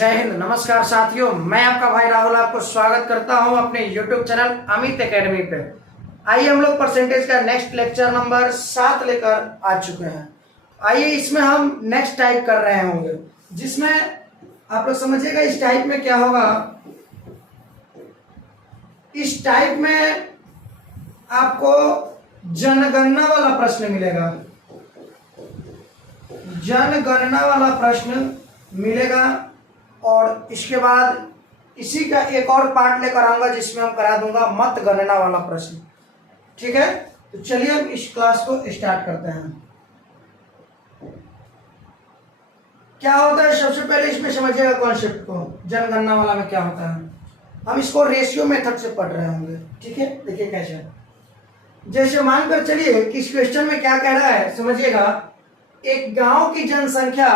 जय हिंद। नमस्कार साथियों, मैं आपका भाई राहुल आपको स्वागत करता हूं अपने YouTube चैनल अमित एकेडमी पे। आइए हम लोग परसेंटेज का नेक्स्ट लेक्चर नंबर 7 लेकर आ चुके हैं। आइए इसमें हम नेक्स्ट टाइप कर रहे होंगे, जिसमें आप लोग समझिएगा इस टाइप में क्या होगा। इस टाइप में आपको जनगणना वाला प्रश्न मिलेगा, जनगणना वाला प्रश्न मिलेगा। और इसके बाद इसी का एक और पार्ट लेकर आऊंगा जिसमें हम करा दूंगा मत गणना वाला प्रश्न। ठीक है, तो चलिए हम इस क्लास को स्टार्ट करते हैं। क्या होता है, सबसे पहले इसमें समझिएगा कॉन्सेप्ट को। जनगणना वाला में क्या होता है, हम इसको रेशियो मेथड से पढ़ रहे होंगे। ठीक है, देखिए कैसे। जैसे मानकर चलिए कि इस क्वेश्चन में क्या कह रहा है, समझिएगा। एक गांव की जनसंख्या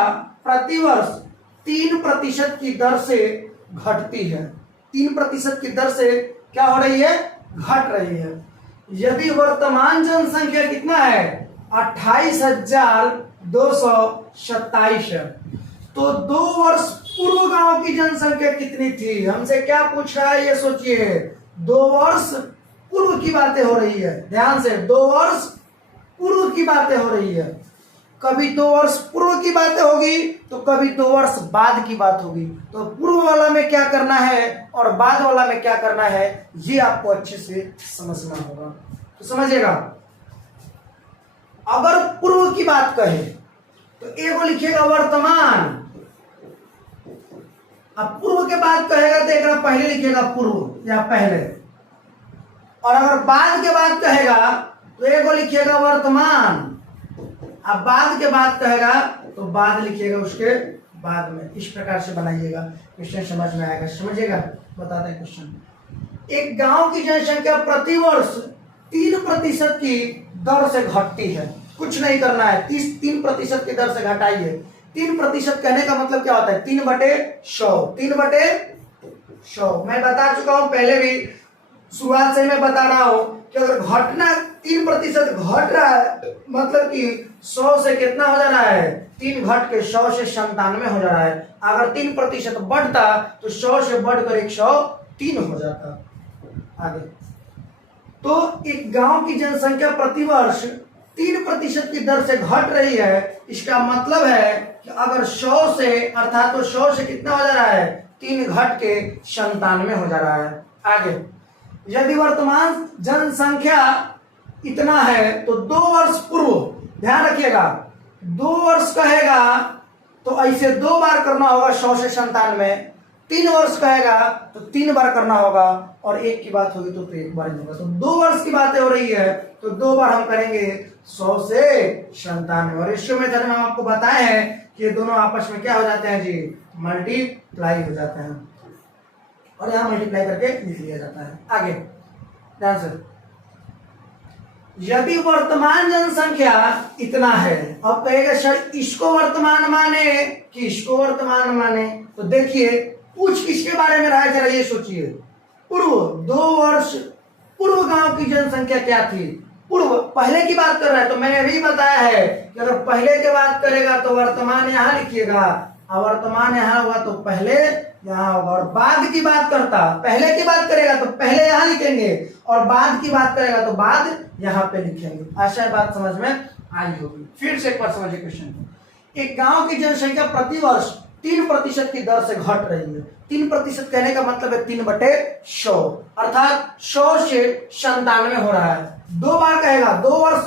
प्रतिवर्ष 3% की दर से घटती है। 3% की दर से क्या हो रही है, घट रही है। यदि वर्तमान जनसंख्या कितना है, 28,227 है, तो 2 वर्ष पूर्व गांव की जनसंख्या कितनी थी। हमसे क्या पूछ रहा है, ये सोचिए। 2 वर्ष पूर्व की बातें हो रही है, ध्यान से। 2 वर्ष पूर्व की बातें हो रही है। कभी 2 वर्ष पूर्व की बातें होगी तो कभी 2 वर्ष बाद की बात होगी। तो पूर्व वाला में क्या करना है और बाद वाला में क्या करना है, ये आपको अच्छे से समझना होगा। तो समझिएगा, अगर पूर्व की बात कहे तो एगो लिखिएगा वर्तमान। अब पूर्व के बाद कहेगा तो एक पहले लिखिएगा पूर्व या पहले। और अगर बाद के बाद कहेगा तो एगो लिखिएगा वर्तमान। अब बाद के बाद कहेगा तो बाद लिखिएगा उसके बाद में। इस प्रकार से बनाइएगा, क्वेश्चन समझ में आएगा। समझिएगा, बताते हैं क्वेश्चन। एक गांव की जनसंख्या प्रतिवर्ष 3% की दर से घटती है। कुछ नहीं करना है, 3% की दर से घटाइए। 3% कहने का मतलब क्या होता है, 3/100। 3/100 मैं बता चुका हूं पहले भी, शुरुआत से मैं बता रहा हूं कि अगर घटना 3% घट रहा है, मतलब कि 100 से कितना हो जा रहा है, 3 घट के 100 से 97 हो जा रहा है। अगर 3% बढ़ता तो 100 से बढ़कर 103 हो जाता। आगे, तो एक गांव की जनसंख्या प्रतिवर्ष 3% की दर से घट रही है। इसका मतलब है कि अगर 100 से, अर्थात तो 100 से कितना हो जा रहा है, 3 घट के 97 हो जा रहा है। आगे, यदि वर्तमान जनसंख्या इतना है तो 2 वर्ष पूर्व, ध्यान रखिएगा, 2 वर्ष कहेगा तो ऐसे 2 बार करना होगा 100 से 97। 3 वर्ष कहेगा तो 3 बार करना होगा, और 1 की बात होगी तो 1 बार ही होगा। तो 2 वर्ष की बातें हो रही है तो 2 बार हम करेंगे 100 से 97। और रेशियो मेथड में हम आपको बताए हैं कि ये दोनों आपस में क्या हो जाते हैं जी, मल्टीप्लाई हो जाते हैं। और यहां मल्टीप्लाई करके लिख लिया जाता है। आगे ध्यान से, यदि वर्तमान जनसंख्या इतना है, अब कहेगा सर इसको वर्तमान माने कि इसको वर्तमान माने। तो देखिए, पूछ किसके बारे में रहा है, जरा ये सोचिए। पूर्व, 2 वर्ष पूर्व गांव की जनसंख्या क्या थी, पूर्व, पहले की बात कर रहा है। तो मैंने अभी बताया है कि अगर पहले की बात करेगा तो वर्तमान यहां लिखिएगा, और वर्तमान यहां होगा तो पहले यहां होगा। और बाद की बात करता, पहले की बात करेगा तो पहले यहां लिखेंगे, और बाद की बात करेगा तो बाद यहां पे लिखेंगे। आशा बात समझ में आई होगी। फिर से एक बार समझिए क्वेश्चन को। एक गांव की जनसंख्या प्रतिवर्ष 3% की दर से घट रही है। 3% कहने का मतलब है 3/100, अर्थात 100 से 97 हो रहा है। 2 बार कहेगा, 2 वर्ष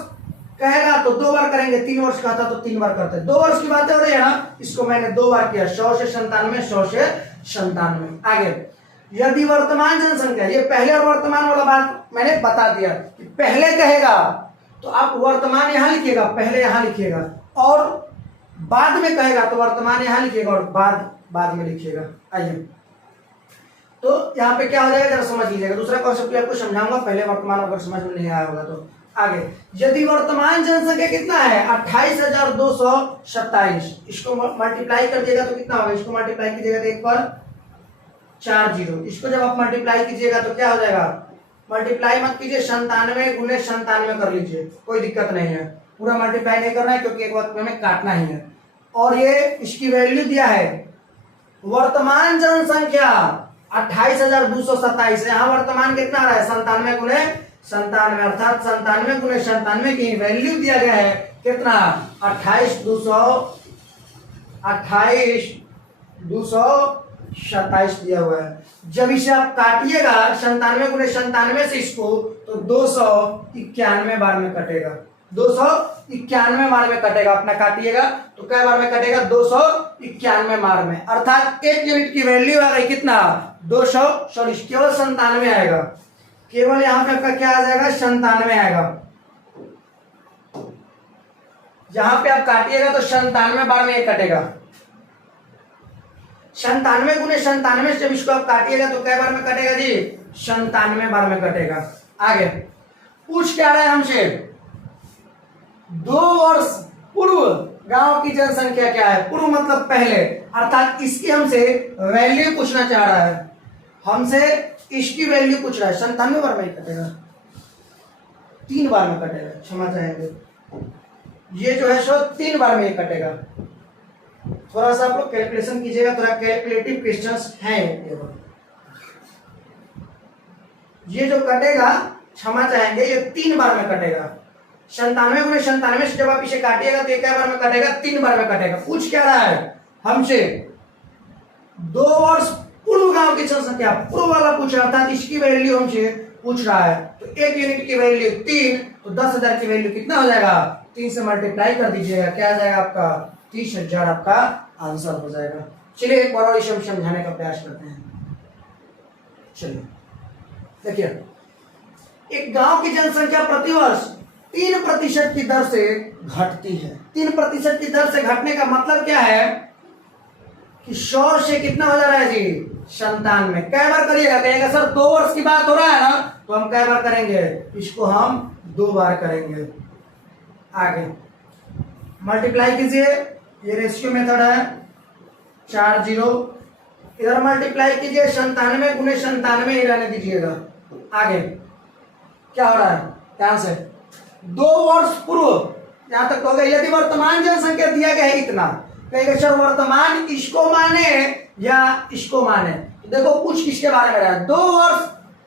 कहेगा तो 2 बार करेंगे। 3 वर्ष कहता तो 3 बार करते हैं। 2 वर्ष की बातें हो रही है ना, इसको मैंने 2 बार किया, 100 से 97, 100 से 97। आगे, यदि वर्तमान जनसंख्या, ये पहले और वर्तमान वाला बात मैंने बता दिया कि पहले कहेगा तो आप वर्तमान यहां लिखिएगा, पहले यहां लिखिएगा, और बाद में कहेगा तो वर्तमान यहां लिखिएगा और बाद में लिखिएगा। आइए, तो यहाँ पे क्या हो जाएगा, जरा समझ लीजिएगा। दूसरा कॉन्सेप्ट आपको समझाऊंगा, पहले वर्तमान अगर समझ में नहीं आया होगा तो। आगे, यदि वर्तमान जनसंख्या कितना है, 28,227, इसको मल्टीप्लाई कर दिएगा तो कितना होगा, इसको मल्टीप्लाई कीजिएगा तो 1 पर 4 0। इसको जब आप मल्टीप्लाई कीजिएगा तो क्या हो जाएगा, मल्टीप्लाई मत कीजिए, 97 गुने 97 कर लीजिए, कोई दिक्कत नहीं है। पूरा मल्टीप्लाई नहीं करना है क्योंकि एक वक्त में हमें काटना ही है। और ये इसकी वैल्यू दिया है वर्तमान जनसंख्या 28,227 है। यहाँ वर्तमान कितना आ रहा है 97 गुने 97, अर्थात 97 गुने 97 की वैल्यू दिया गया है कितना 28,227 दिया हुआ है। जब इसे आप काटिएगा 97 गुने 97 से इसको, तो 291 बार में कटेगा, 291 बार में कटेगा। अपना काटिएगा तो क्या बार में कटेगा 291 बार में, अर्थात एक यूनिट की वैल्यू आ गई कितना 240, केवल 97 आएगा, केवल यहाँ पे आपका क्या आ जाएगा 97 आएगा। जहां पे आप काटिएगा तो 97 बार में ये कटेगा, 97 गुने 97 से जब इसको आप काटिएगा तो क्या बार में कटेगा जी 97 बार में कटेगा। आगे पूछ क्या रहा है हमसे, 2 वर्ष पूर्व गांव की जनसंख्या क्या है, पूर्व मतलब पहले, अर्थात इसकी हमसे वैल्यू पूछना चाह रहा है, हमसे इसकी वैल्यू पूछ रहा है। 97 बार में ही कटेगा, 3 बार में कटेगा, क्षमा चाहेंगे, ये जो है सो 3 बार में ही कटेगा। थोड़ा सा आप लोग कैलकुलेशन कीजिएगा, थोड़ा कैलकुलेटिव क्वेश्चंस हैं ये जो कटेगा, क्षमा चाहेंगे, ये 3 बार में कटेगा। 97 गुने 97 से जब आप इसे काटिएगा तो क्या बार में कटेगा 3 बार में कटेगा। पूछ क्या रहा है हमसे 2 वर्ष पूर्व गांव की जनसंख्या, पूर्व वाला पूछ रहा था, इसकी वैल्यू हमसे पूछ रहा है। तो 1 यूनिट की वैल्यू 3, तो 10,000 की वैल्यू कितना हो जाएगा 3 से मल्टीप्लाई कर दीजिएगा, क्या आ जाएगा आपका 30,000 आपका आंसर हो जाएगा। चलिए एक बार और इसे हम समझाने का प्रयास करते हैं। चलिए देखिए, एक गांव की जनसंख्या प्रतिवर्ष 3% की दर से घटती है। 3% की दर से घटने का मतलब क्या है कि 100 से कितना हो जा रहा है जी 97। कै बार करिएगा, कहेगा सर 2 वर्ष की बात हो रहा है ना, तो हम कै बार करेंगे, इसको हम 2 बार करेंगे। आगे मल्टीप्लाई कीजिए, ये रेशियो मेथड है, 4 0, इधर मल्टीप्लाई कीजिए 97 गुने 97 ही रहने दीजिएगा। आगे क्या हो रहा है, ध्यान से 2 वर्ष पूर्व, यहां तक हो गया। यदि वर्तमान जनसंख्या दिया गया है इतना, कहेगा सर वर्तमान इसको माने या इसको माने, तो देखो पूछ किसके बारे में रहा है, 2 वर्ष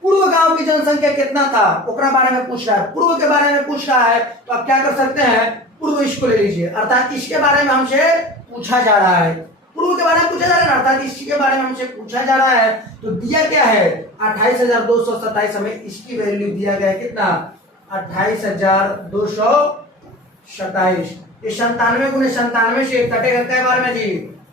पूर्व गांव की जनसंख्या कितना था ओकरा बारे में पूछ रहा है, पूर्व के बारे में पूछ रहा है। तो आप क्या कर सकते हैं, पूर्व इसको ले लीजिए, अर्थात इसके बारे में हमसे पूछा जा रहा है, पूर्व के बारे में पूछा जा रहा है, अर्थात इसके बारे में हमसे पूछा जा रहा है। तो दिया क्या है 28,227, हमें इसकी वैल्यू दिया गया है कितना 28,227। ये 97 गुने 97 से कटेगा कै बार में जी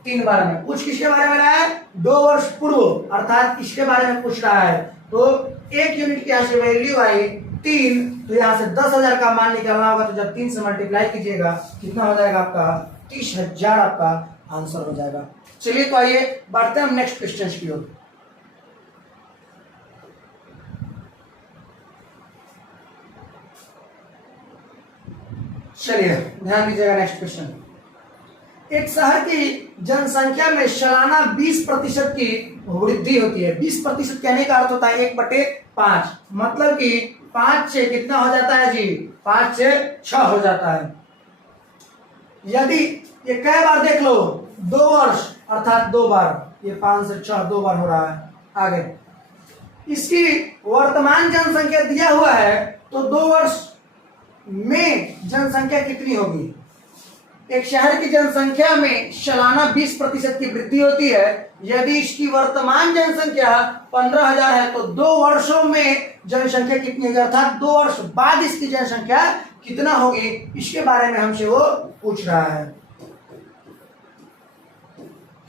3 बार में। पूछ किसके बारे में रहा है 2 वर्ष पूर्व, अर्थात इसके बारे में पूछ रहा है। तो 1 यूनिट की यहाँ से वैल्यू आई 3, तो यहाँ से 10,000 का मान निकालना होगा, तो जब 3 से मल्टीप्लाई कीजिएगा कितना हो जाएगा आपका 30,000 आपका आंसर हो जाएगा। चलिए तो आइए बढ़ते हैं हम नेक्स्ट क्वेश्चन की ओर। चलिए ध्यान दीजिएगा, नेक्स्ट क्वेश्चन। एक शहर की जनसंख्या में सालाना 20% की वृद्धि होती है। 20% कहने का अर्थ होता है 1/5, मतलब कि 5 से कितना हो जाता है जी 5 से 6 हो जाता है। यदि ये कई बार देख लो 2 वर्ष, अर्थात 2 बार, ये 5 से 6 2 बार हो रहा है। आगे इसकी वर्तमान जनसंख्या दिया हुआ है, तो 2 वर्ष में जनसंख्या कितनी होगी। एक शहर की जनसंख्या में सालाना 20% की वृद्धि होती है। यदि इसकी वर्तमान जनसंख्या 15,000 है, तो 2 वर्षों में जनसंख्या कितनी होगी, अर्थात 2 वर्ष बाद इसकी जनसंख्या कितना होगी, इसके बारे में हमसे वो पूछ रहा है।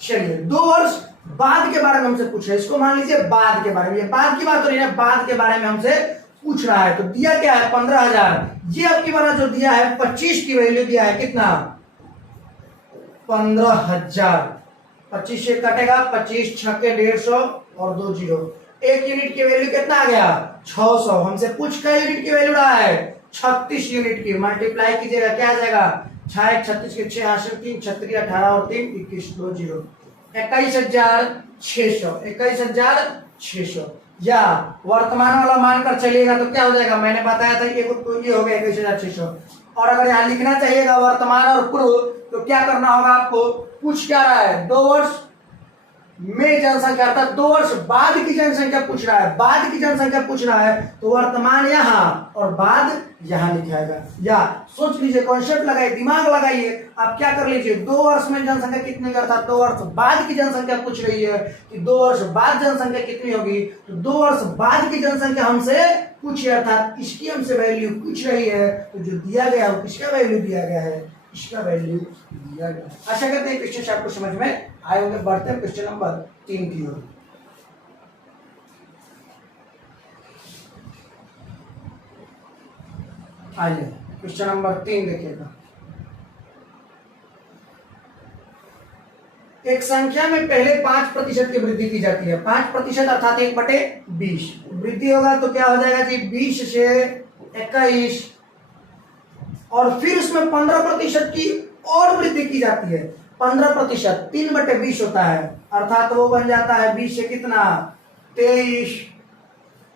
चलिए 2 वर्ष बाद के बारे में हमसे पूछ रहा है, इसको मान लीजिए बाद के बारे में, ये बाद की बात हो रही है, बाद के बारे में हमसे पूछ रहा है। तो दिया क्या है 15,000, ये आपकी बार जो दिया है 25 की वैल्यू दिया है कितना 15,000। 25 से कटेगा, 25 छक्के 150 और 2 0। 1 यूनिट की वैल्यू कितना आ गया 600। हमसे पूछ का यूनिट की वैल्यू रहा है 36 यूनिट की। मल्टीप्लाई कीजिएगा क्या आ जाएगा 6 36 के 6 8 3 36 18 और 3 21 2 0 21,600। 21,600 या वर्तमान वाला मानकर चलिएगा तो क्या हो जाएगा, मैंने बताया था ये हो गया 21,600। और अगर यहाँ लिखना चाहिएगा वर्तमान और पूर्व, तो क्या करना होगा आपको, पूछ क्या रहा है 2 वर्ष में जनसंख्या अर्थात 2 वर्ष बाद की जनसंख्या पूछ रहा है, बाद की जनसंख्या पूछ रहा है तो वर्तमान यहाँ और बाद यहाँ लिखाएगा। या सोच लीजिए, कॉन्सेप्ट लगाइए, दिमाग लगाइए, आप क्या कर लीजिए, 2 वर्ष में जनसंख्या कितनी करता है, 2 वर्ष बाद की जनसंख्या पूछ रही है कि 2 वर्ष बाद जनसंख्या कितनी होगी, तो 2 वर्ष बाद की जनसंख्या हमसे पूछ रही है अर्थात इसकी हमसे वैल्यू पूछ रही है, तो जो दिया गया वो किसका वैल्यू दिया गया है, इसका वैल्यू दिया गया। आशा करते हैं क्वेश्चन आपको समझ में आए होंगे। बढ़ते हैं क्वेश्चन नंबर 3 की ओर। आइए क्वेश्चन नंबर 3 देखिएगा। एक संख्या में पहले 5% की वृद्धि की जाती है, 5% अर्थात 1/20 वृद्धि होगा तो क्या हो जाएगा जी, 20 से 21, और फिर उसमें 15% की और वृद्धि की जाती है, 15% 3/20 होता है अर्थात वो बन जाता है 20 से कितना 23।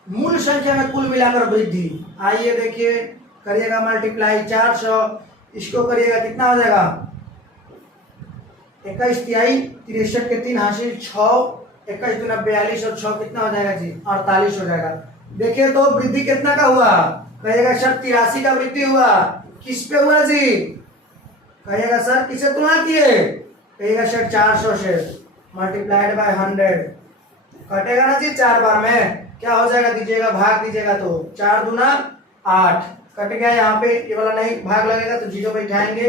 मूल संख्या में कुल मिलाकर वृद्धि, आइए देखिए, करिएगा मल्टीप्लाई 400, इसको करिएगा कितना हो जाएगा, 21 तिहाई 63 के 3 हासिल 6, 21 दूना 42 और 6 कितना हो जाएगा जी 48 हो जाएगा। देखिए तो वृद्धि कितना का हुआ, कहिएगा सर 83 का वृद्धि हुआ, किस पे हुआ जी, कहिएगा सर किसे तुलना किए, कहिएगा सर 400 से, मल्टीप्लाइड बाय 100, कटेगा ना जी 4 बार में, क्या हो जाएगा दीजिएगा, भाग दीजिएगा तो 4 दूना 8 कट गया, यहाँ पे ये वाला नहीं भाग लगेगा तो 0 बैठाएंगे,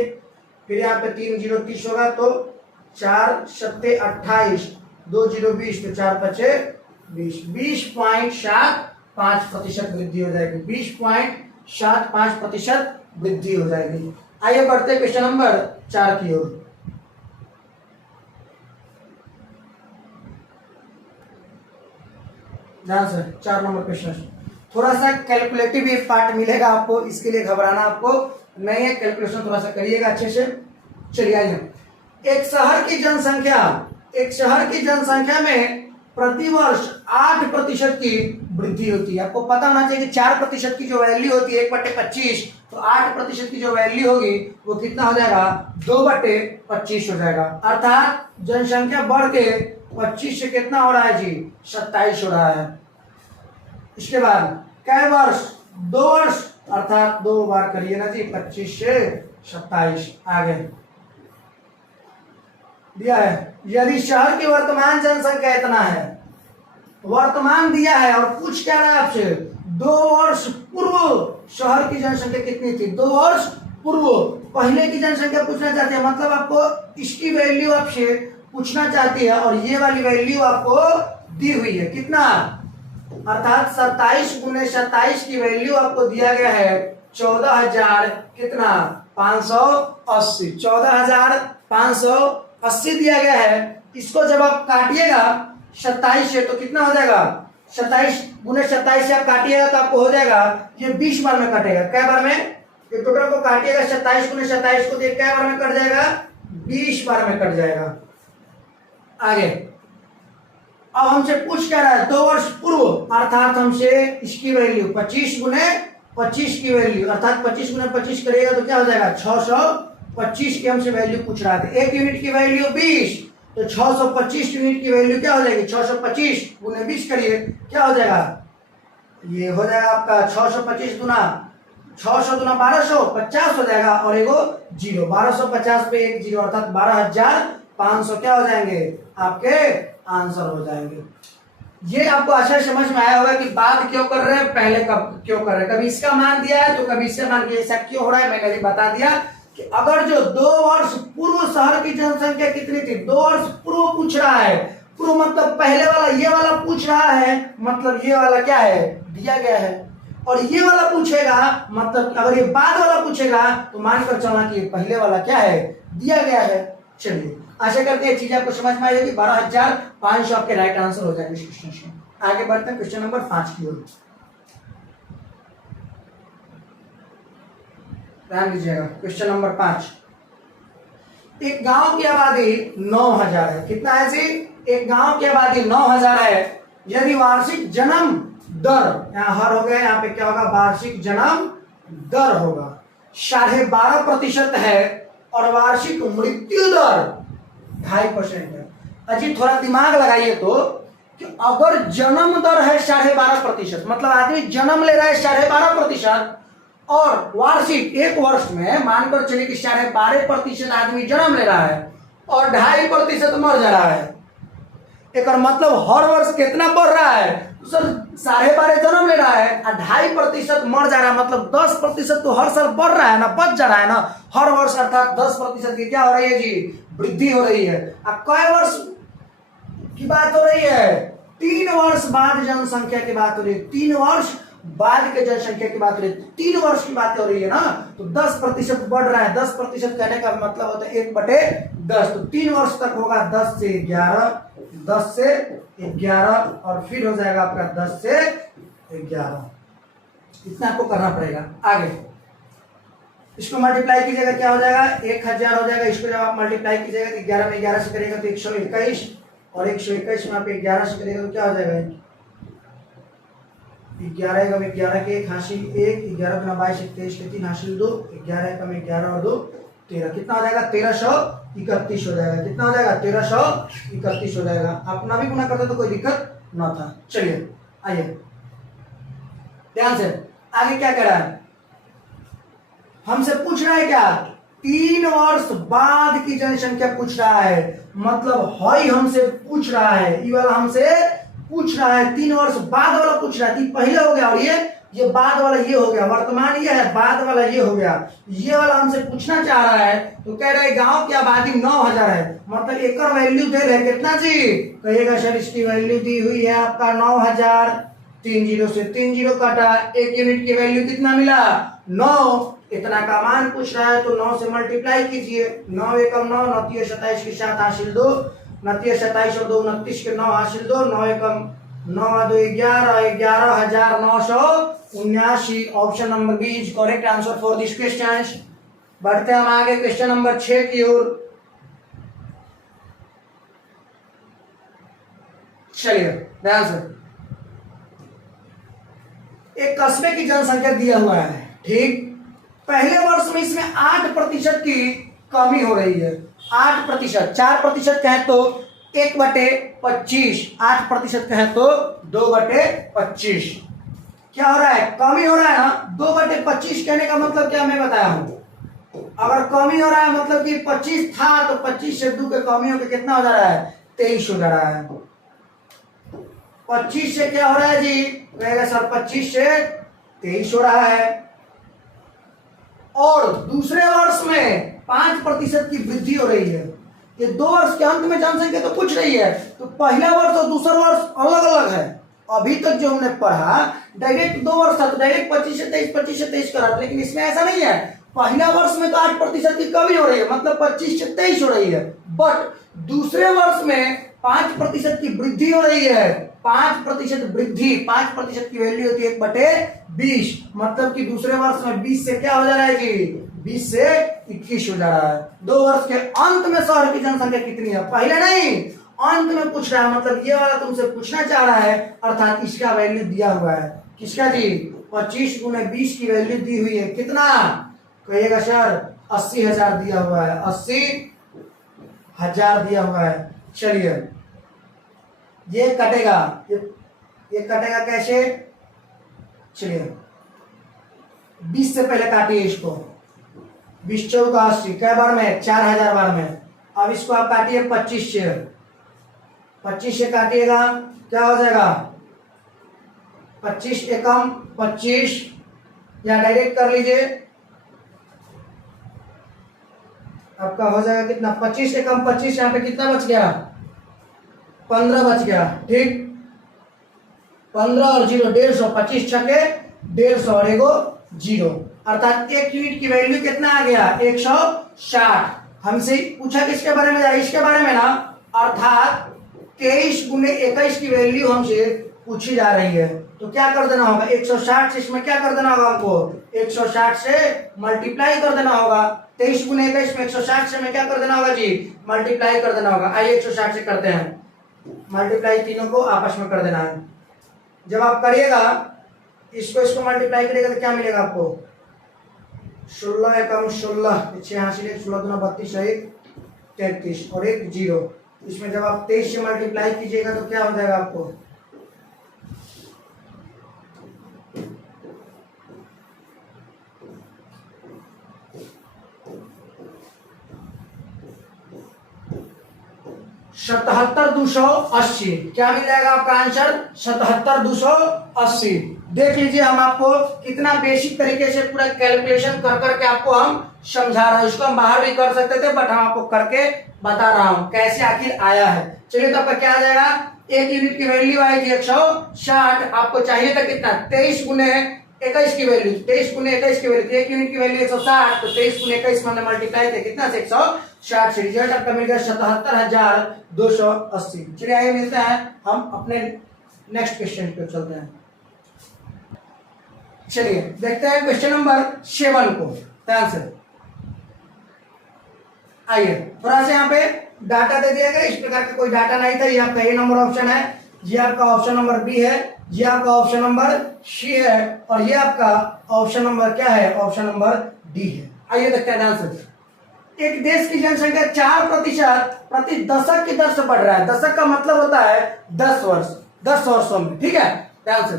फिर यहाँ पे 3 0 30 होगा तो 4 सत्ते 28, 2 0 20 तो 4 पचे 20, 20.75% वृद्धि हो जाएगी, 20.75% वृद्धि हो जाएगी। आइए बढ़ते क्वेश्चन नंबर 4 की ओर। ध्यान से 4 नंबर क्वेश्चन, थोड़ा सा कैलकुलेटिव ये पार्ट मिलेगा आपको, इसके लिए घबराना आपको नहीं है, कैलकुलेशन थोड़ा सा करिएगा अच्छे से। चलिए आइए, एक शहर की जनसंख्या में प्रतिवर्ष 8% की वृद्धि होती है। आपको पता होना चाहिए कि 4% की जो वैल्यू होती है 1/25, तो 8% की जो वैल्यू होगी वो कितना हो जाएगा, 2/25 हो जाएगा, अर्थात जनसंख्या बढ़ के 25 से कितना हो रहा है जी 27 हो रहा है। इसके बाद कै वर्ष, 2 वर्ष अर्थात 2 बार करिए ना जी, 25 से 27 आगे दिया है। यदि शहर की वर्तमान जनसंख्या इतना है, वर्तमान दिया है और पूछ क्या रहा है आपसे, 2 वर्ष पूर्व शहर की जनसंख्या कितनी थी, 2 वर्ष पूर्व पहले की जनसंख्या पूछना चाहते हैं, मतलब आपको इसकी वैल्यू आपसे पूछना चाहती है और ये वाली वैल्यू आपको दी हुई है कितना, अर्थात 27 गुने 27 की वैल्यू आपको दिया गया है 14,000 कितना 580, 14,580 दिया गया है। इसको जब आप काटिएगा 27 से तो कितना हो जाएगा, 27 गुने 27 से आप काटिएगा तो आपको हो जाएगा ये 20 बार में कटेगा, कै बार में, ये टोटल को काटिएगा 27 गुने 27 को कै बार में कट जाएगा, 20 बार में कट जाएगा। आगे अब हमसे पूछ क्या रहा है, 2 वर्ष पूर्व अर्थात हमसे इसकी वैल्यू 25 गुने 25 की वैल्यू अर्थात 25 गुने 25 करिएगा तो क्या हो जाएगा 625 की हमसे वैल्यू पूछ रहा था। 1 यूनिट की वैल्यू 20 तो 625 यूनिट की वैल्यू क्या हो जाएगी, 625 गुने 20 करिए क्या हो जाएगा, ये हो जाएगा आपका 625 गुना 600 गुना 1250 हो जाएगा और एगो 0, 1250 पे एक 0 अर्थात 12,500 क्या हो जाएंगे आपके आंसर हो जाएंगे। ये आपको अच्छा समझ में आया होगा कि बात क्यों कर रहे हैं, पहले कब क्यों कर रहे हैं, कभी इसका मान दिया है तो कभी इसका मान, ऐसा क्यों हो रहा है मैंने भी बता दिया कि अगर जो 2 वर्ष पूर्व शहर की जनसंख्या कितनी थी, 2 वर्ष पूर्व पूछ रहा है, पूर्व मतलब पहले वाला ये वाला पूछ रहा है, मतलब ये वाला क्या है दिया गया है, और ये वाला पूछेगा मतलब अगर ये बाद वाला पूछेगा तो मानकर चलना कि पहले वाला क्या है दिया गया है। चलिए आशा करते हैं चीज आपको समझ में आई होगी, 12,500 आपके राइट आंसर हो जाएंगे इस क्वेश्चन से। आगे बढ़ते हैं क्वेश्चन नंबर 5 की ओर, ध्यान दीजिएगा। क्वेश्चन नंबर 5, एक गांव की आबादी 9,000 है, कितना है जी, एक गांव की आबादी 9,000 है, यदि वार्षिक जन्म दर, यहाँ हर हो गया, यहाँ पे क्या होगा वार्षिक जन्म दर होगा 12.5% है और वार्षिक मृत्यु दर 2.5% है। अजी थोड़ा दिमाग लगाइए तो, कि अगर जन्म दर है 12.5%, मतलब आदमी जन्म ले रहा है 12.5%, और वार्षिक एक वर्ष में मानकर चलिए कि 12.5% आदमी जन्म ले रहा है और 2.5% मर जा रहा है, एक मतलब हर वर्ष कितना बढ़ रहा है तो सर 12.5 जन्म ले रहा है और 2.5% मर जा रहा है, मतलब 10% तो हर साल बढ़ रहा है ना, बच जा रहा है ना हर वर्ष, अर्थात 10% की क्या हो रही है जी, वृद्धि हो रही है। अब कई वर्ष की बात हो रही है, 3 वर्ष बाद जनसंख्या की बात हो रही है, 3 वर्ष बाद के जनसंख्या की बात हो रही है, 3 वर्ष की बात हो रही है ना, तो 10% बढ़ रहा है। 10% कहने का मतलब होता है 1/10, तो 3 वर्ष तक होगा 10 से 11, 10 से 11 और फिर हो जाएगा आपका 10 से 11, इतना आपको करना पड़ेगा। आगे इसको मल्टीप्लाई कीजिएगा क्या हो जाएगा, 1000 हो जाएगा। इसको जब आप मल्टीप्लाई कीजिएगा तो 11 में 11 से करेगा तो 121, और 121 में आप 11 से करेगा तो क्या हो जाएगा, 11 का 11 के 1 हासिल 1, 11 गुना 22 23 के 3 हासिल 2, 11 का 11 और 2 13, कितना हो जाएगा 1331 हो जाएगा। कितना हो जाएगा 1331 हो जाएगा। आप ना भी गुना करते तो कोई दिक्कत ना था। चलिए आइए ध्यान से, आगे क्या कर रहा है, हमसे पूछ रहा है क्या, 3 वर्ष बाद की जनसंख्या पूछ रहा है, मतलब हई हमसे पूछ रहा है, ये वाला हमसे पूछ रहा है, 3 वर्ष बाद वाला पूछ रहा है। पहले हो गया और ये बाद वाला ये हो गया, वर्तमान ये है, बाद वाला ये हो गया, ये वाला हमसे पूछना चाह रहा है। तो कह रहे गांव की आबादी 9000 है, मतलब एक वैल्यू दे रहे कितना जी, कहिएगा सर इसकी वैल्यू दी हुई है आपका 9000, 3 जीरो से 3 जीरो काटा, 1 यूनिट की वैल्यू कितना मिला 9, इतना का मान पूछ रहा है तो 9 से मल्टीप्लाई कीजिए, 9 एकम 9, 9 3 27 के 7 हासिल 2, 9 3 27 और 2 29 के 9 हासिल 2, 9 एकम 9 2 11, 11,979। Option number B is correct answer for this question. बढ़ते हम आगे क्वेश्चन नंबर 6 की ओर। चलिए ध्यान से, एक कस्बे की जनसंख्या दिया हुआ है, ठीक, पहले वर्ष में इसमें 8% की कमी हो रही है, 8%, 4% कहें तो 1/25, 8% कहें तो 2/25, क्या हो रहा है, कमी हो रहा है ना। 2/25 कहने का मतलब क्या मैं बताया हूं, अगर कमी हो रहा है मतलब कि 25 था तो 25 से 2 के कमी होकर कितना हो जा रहा है, 23 हो जा रहा है। 25 से क्या हो रहा है जी, कहेगा सर 25 से 23 हो रहा है, और दूसरे वर्ष में 5% की वृद्धि हो रही है। ये 2 वर्ष के अंत में जनसंख्या तो पूछ रही है, तो पहला वर्ष और दूसरा वर्ष अलग अलग है। अभी तक जो हमने पढ़ा डायरेक्ट 2 वर्ष था तो डायरेक्ट 25 से 23, 25 से 23 करा, लेकिन इसमें ऐसा नहीं है। पहला वर्ष में तो 8% की कमी हो रही है, मतलब 25 से 23 हो रही है, बट दूसरे वर्ष में 5% की वृद्धि हो रही है। 5% वृद्धि, 5% की वैल्यू होती है 1/20, मतलब कि दूसरे वर्ष में 20 से क्या हो जा रहा है जी, 20 से 21 हो जा रहा है। 2 वर्ष के अंत में शहर की जनसंख्या कितनी है, पहले नहीं अंत में पूछ रहा है, मतलब ये वाला तुमसे पूछना चाह रहा है, अर्थात इसका वैल्यू दिया हुआ है, किसका जी, 25 गुने 20 की वैल्यू दी हुई है, कितना कहिएगा सर 80,000 दिया हुआ है, 80,000 दिया हुआ है। चलिए ये कटेगा, ये कटेगा कैसे, चलिए 20 से पहले काटिए इसको, 20 चौका 80, कै बार में 4000 बार में। अब इसको आप काटिए 25 से, 25 से काटिएगा क्या हो जाएगा, 25 एकम 25, या डायरेक्ट कर लीजिए, आपका हो जाएगा कितना, 25 एकम 25, यहाँ पे कितना बच गया, 15 बच गया, ठीक, 15 और 0 150, 25 छके 150 और एगो 0, अर्थात 1 यूनिट की वैल्यू कितना आ गया 160। हमसे पूछा किसके बारे में, इसके बारे में ना, अर्थात 23 गुने 21 की वैल्यू हमसे पूछी जा रही है। तो क्या कर देना होगा, 160 से इसमें क्या कर देना होगा, हमको 160 से मल्टीप्लाई कर देना होगा। 23 गुने 21 में 160 से मैं क्या कर देना होगा जी, मल्टीप्लाई कर देना होगा। आइए 160 से करते हैं मल्टीप्लाई, तीनों को आपस में कर देना है। जब आप करिएगा इसको मल्टीप्लाई करिएगा तो क्या मिलेगा आपको, 16 एकम 16, 6 हासिल 16 दूना 32 1 33 और 1 0, इसमें जब आप 23 से मल्टीप्लाई कीजिएगा तो क्या हो जाएगा आपको 77,280। क्या मिल जाएगा आपका आंसर 77,280। देख लीजिए हम आपको कितना बेसिक तरीके से पूरा कैलकुलेशन कर करके आपको हम समझा रहे हैं। इसको हम बाहर भी कर सकते थे बट हम आपको करके बता रहा हूं कैसे आखिर आया है। चलिए तो आपका क्या आ जाएगा, एक यूनिट की वैल्यू आएगी 160। आपको चाहिए था कितना 23 गुने 21 की वैल्यू, 23 गुने 21 की वैल्यू, एक यूनिट की वैल्यू 160, तो 23 गुने 21 में मल्टीप्लाई थे कितना से 160 से रिजल्ट आपका मिल गया 77,280। चलिए आगे मिलते हैं हम अपने नेक्स्ट क्वेश्चन पे चलते हैं। चलिए देखते हैं क्वेश्चन नंबर 7 को ध्यान से। आइए थोड़ा सा यहाँ पे डाटा दे दिया गया, इस प्रकार का कोई डाटा नहीं था। ये आपका ए नंबर ऑप्शन है, ये आपका ऑप्शन नंबर बी है, ये आपका ऑप्शन नंबर सी है और ये आपका ऑप्शन नंबर क्या है, ऑप्शन नंबर डी है। आइए देखते हैं ध्यान से। एक देश की जनसंख्या 4% प्रति दशक की दर से बढ़ रहा है। दशक का मतलब होता है 10 वर्ष, 10 वर्षों में, ठीक है ध्यान से।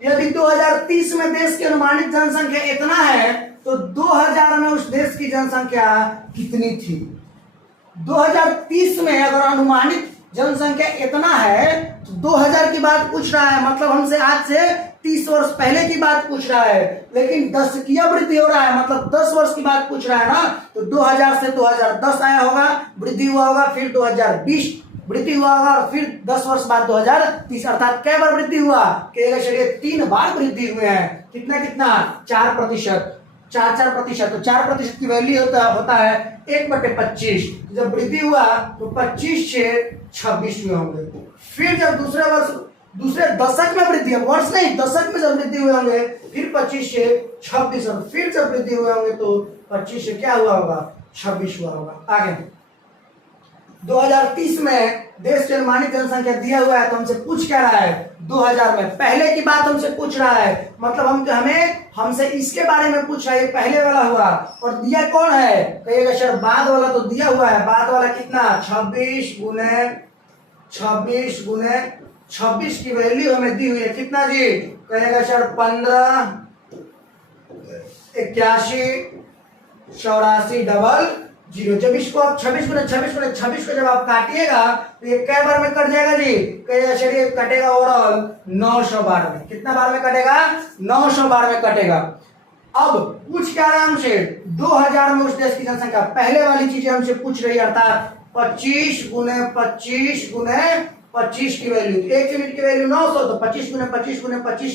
यदि 2030 में देश की अनुमानित जनसंख्या इतना है तो 2000 में उस देश की जनसंख्या कितनी थी। 2030 में अगर अनुमानित जनसंख्या इतना है तो 2000 की बात पूछ रहा है, मतलब हमसे आज से 30 वर्ष पहले की बात पूछ रहा है, लेकिन 10 की वृद्धि हो रहा है, मतलब 10 वर्ष की बात पूछ रहा है ना। तो 2000 से 2010 आया होगा, वृद्धि हुआ होगा, फिर 2020 वृद्धि हुआ होगा और फिर 10 वर्ष बाद 2030, अर्थात कै बार वृद्धि हुआ, कहेगा चलिए 3 बार वृद्धि हुए हैं। कितना कितना 4%, 4% तो 4% की वैल्यू होता है 1/25। जब वृद्धि हुआ तो 25 से 26 हुए होंगे। फिर जब दूसरे दशक में वृद्धि, वर्ष नहीं दशक में जब वृद्धि हुए होंगे फिर 25 से 26 और फिर जब वृद्धि हुए होंगे तो 25 से क्या हुआ होगा 26 हुआ होगा। आगे 2030 में देश की अनुमानित जनसंख्या दिया हुआ है तो हमसे पूछ क्या रहा है 2000 में, पहले की बात हमसे पूछ रहा है, मतलब हमसे इसके बारे में पूछ रहा है। पहले वाला हुआ और दिया कौन है, कहिएगा सर बाद वाला तो दिया हुआ है। बाद वाला कितना 26 गुने 26 की वैल्यू हमें दी हुई है कितना जी, कहेगा सर 15 81 84 डबल 0। जब इसको आप 26 को जब आप काटिएगा तो ये कै बार में कट जाएगा जी, कहेगा चलिए कटेगा ओवरऑल 900 बार में। कितना बार में कटेगा 900 बार में कटेगा। अब पूछ क्या रहा है हमसे 2000 में उस देश की जनसंख्या, पहले वाली चीजें हमसे पूछ रही है, अर्थात 25 गुने 25 की वैल्यू, एक यूनिट की वैल्यू 900, तो 25 गुने 25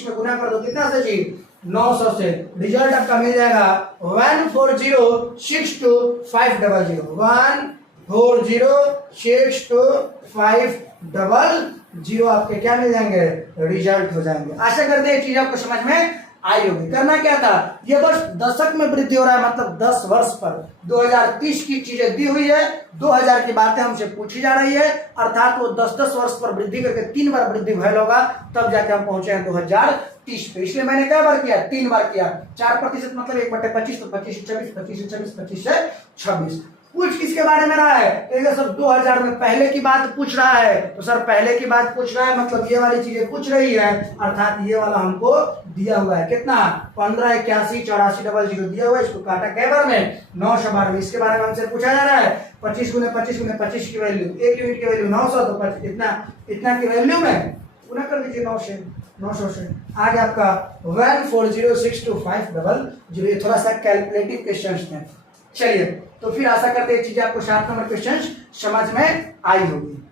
में गुना कर दो कितना से जी 900 से। रिजल्ट आपका मिल जाएगा 1406250 1406250 आपके क्या मिल जाएंगे रिजल्ट हो जाएंगे। आशा करते हैं चीज आपको समझ में आई होगी। करना क्या था, ये बस दशक में वृद्धि हो रहा है, मतलब 10 वर्ष पर 2030 की चीजें दी हुई है, 2000 की बातें हमसे पूछी जा रही है, अर्थात वो 10 वर्ष पर वृद्धि करके 3 बार वृद्धि भयल होगा, तब जाके हम पहुंचे हैं 2030 पे। इसलिए मैंने क्या बार किया 3 बार किया। 4% मतलब 1/25 तो 25 से 26, 25 से 26, 25 से 26। पूछ किसके बारे में रहा है, तो सर 2000 में पहले की बात पूछ रहा है, तो सर पहले की बात पूछ रहा है मतलब ये वाली चीजें पूछ रही है, अर्थात ये वाला हमको दिया हुआ है कितना 15 81 84 डबल 0 दिया हुआ है। इसको काटा कै बार में 900 बार में। इसके बारे में हमसे पूछा जा रहा है 25 गुने 25 की वैल्यू, एक यूनिट की वैल्यू 900, तो इतना की वैल्यू में गुना कर दीजिए 900 से। आगे आपका 1406250 ये थोड़ा सा कैलकुलेटिव क्वेश्चन थे। चलिए तो फिर आशा करते हैं चीजें आपको 7 नंबर क्वेश्चन समझ में आई होगी।